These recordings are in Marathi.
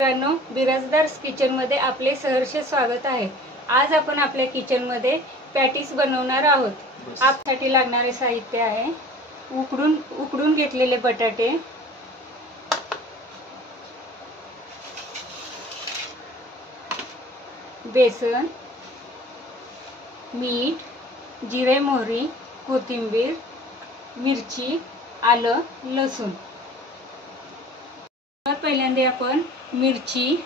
मित्रांनो, बिराजदार किचनमध्ये आपले सहर्ष स्वागत आहे। आज आपण आपल्या किचनमध्ये पॅटीस बनवणार आहोत। आपल्यासाठी लागणारे साहित्य आहे उकडून घेतलेले बटाटे, बेसन, मीठ, जिरे मोहरी, कोथिंबीर, मिरची, आलं, लसूण। पहिल्यांदा आपण मिरची,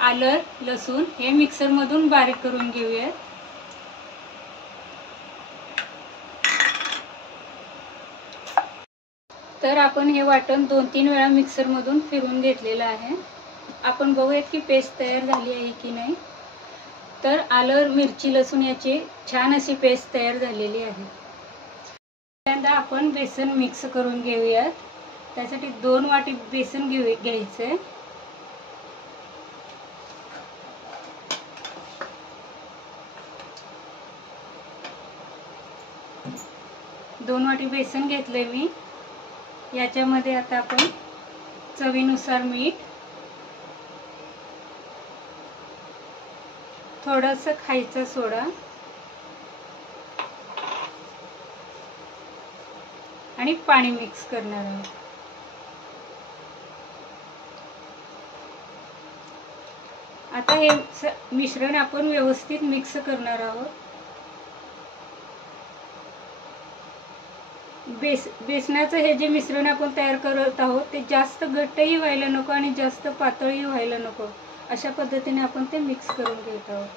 आलं, लसूण हे मिक्सर मधून बारीक करून घेऊया। तर आपण हे वाटण 2-3 वेळा मिक्सर मधून फिरवून घेतलेलं आहे। आपण बघूयात की पेस्ट तयार झाली आहे की नाही। तर आलं, मिरची, लसूण याची छान अशी पेस्ट तयार झालेली आहे। पहिल्यांदा आपण बेसन मिक्स करून घेऊयात। त्यासाठी 2 वाटी बेसन घ्यायचे। दोन वाटी बेसन घेतले मी। याच्यामध्ये आता आपण चवीनुसार मीठ, थोडंसं खायचा सोडा आणि पाणी मिक्स करणार आहोत। आता हे मिश्रण आपण व्यवस्थित मिक्स करणार आहोत। बेसनाचं हे जे मिश्रण आपण तयार करत आहोत ते जास्त घट्टही व्हायला नको आणि जास्त पातळही व्हायला नको, अशा पद्धतीने आपण ते मिक्स करून घेत आहोत।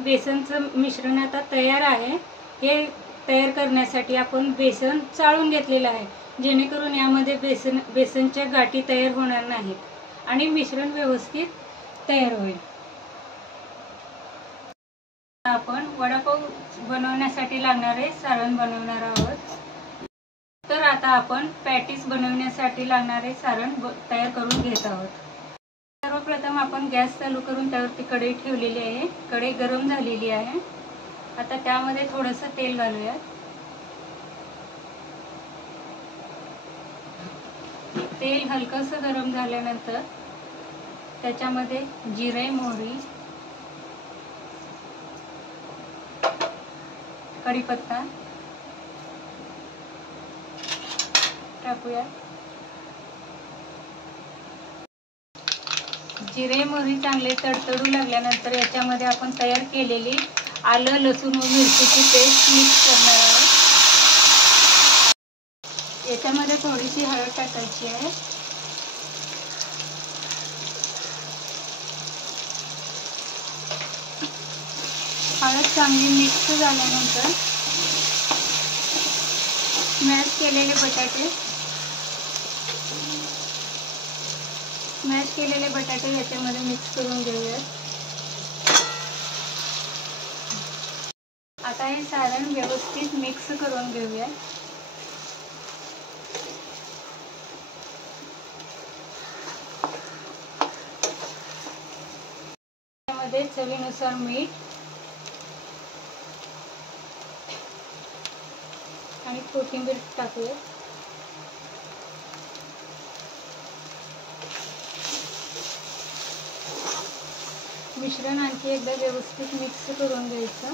बेसनचं मिश्रण आता तयार आहे। हे तयार करण्यासाठी आपण बेसन चाळून घेतलेलं आहे, जेणेकरून यामध्ये बेसनच्या गाठी तयार होणार नाहीत आणि मिश्रण व्यवस्थित तयार होईल। आपण वडापाव बनवण्यासाठी लागणारे सारण बनवणार आहोत। तर आता आपण पॅटीस बनवण्यासाठी लागणारे सारण तयार करून घेत आहोत। सर्वप्रथम आपण गॅस चालू करून त्यावरती कढई ठेवलेली आहे। कढई गरम झालेली आहे। आता त्यामध्ये थोडंसं तेल घालूया। तेल हलकंसं गरम झाल्यानंतर त्याच्यामध्ये जिरे मोहरी, कढीपत्ता टाकूया। जिरे मोहरी चांगले तडतडू लागल्यानंतर याच्यामध्ये आपण तयार केलेली आलं, लसूण व मिरचीची पेस्ट मिक्स करणार आहोत। याच्यामध्ये थोडीशी हळद टाकायची आहे। हळद चांगली मिक्स झाल्यानंतर मॅश केलेले बटाटे याच्यामध्ये मिक्स करून घेऊया। आता हे सारण व्यवस्थित मिक्स करून घेऊया। त्यामध्ये चवीनुसार मीठ आणि कोथिंबीर टाकूया। मिश्रण आणखी एकदा व्यवस्थित मिक्स करून घ्यायचं।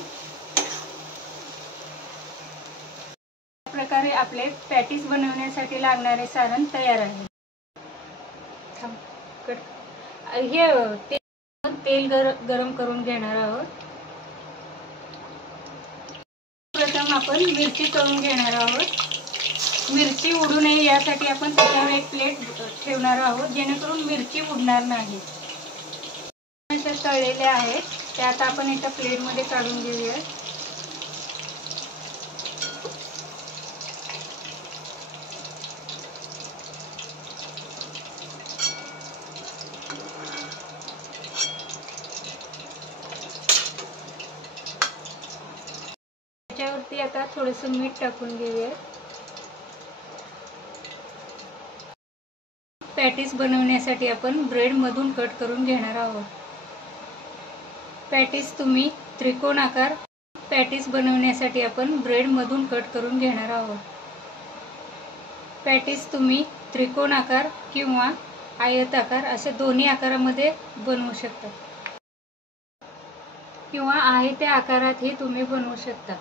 अशा प्रकारे आपले पॅटीस बनवण्यासाठी लागणारे सारण तयार आहे। हे तेल गरम करून घेणार आहोत। प्रथम आपण मिरची तळून घेणार आहोत। मिरची उडू नये यासाठी आपण त्याच्यावर एक प्लेट ठेवणार आहोत, जेणेकरून मिरची उडणार नाही। तळलेले आहेत ते आता आपण एका प्लेट मध्ये काढून घेऊया। त्याच्यावरती आता थोडंसं मीठ टाकून घेऊया। पॅटीस बनवण्यासाठी आपण ब्रेड मधून कट करून घेणार आहोत। पॅटीस तुम्ही त्रिकोणाकार पॅटीस बनवण्यासाठी आपण ब्रेड मधून कट करून घेणार आहोत। पॅटीस तुम्ही त्रिकोण आकार किंवा आयताकार असे दोन्ही आकारामध्ये बनवू शकता, किंवा आहे त्या आकारातही तुम्ही बनवू शकता।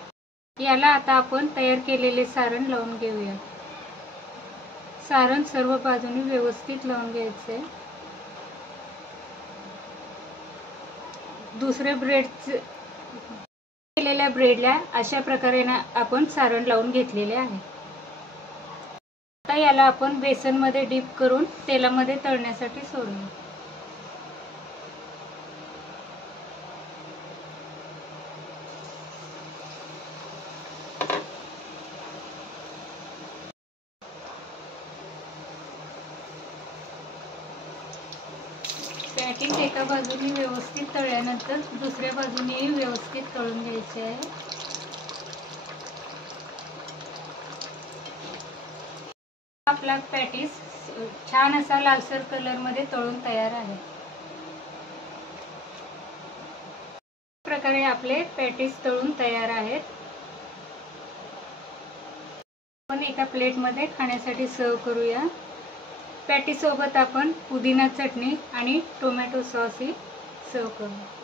याला आता आपण तयार केलेले सारण लावून घेऊया। सारण सर्व बाजूनी व्यवस्थित लावून घ्यायचे। दुसरे केलेल्या ब्रेडला अशा प्रकारे आपण सारण लावून घेतलेले आहे। आता याला आपण बेसनमध्ये डीप करून तेलामध्ये तळण्यासाठी सोडूया। पॅटिंग एका बाजूने व्यवस्थित तळल्यानंतर दुसऱ्या बाजूनेही व्यवस्थित तळून घ्यायचे आहे। आपला पॅटीस छान असा लालसर कलर मध्ये तळून तयार आहे। प्रकारे आपले पॅटीस तळून तयार आहेत। आपण एका प्लेट मध्ये खाण्यासाठी सर्व करूया। पॅटी सोबत आपण पुदिना चटणी आणि टोमॅटो सॉस ही सर्व करू।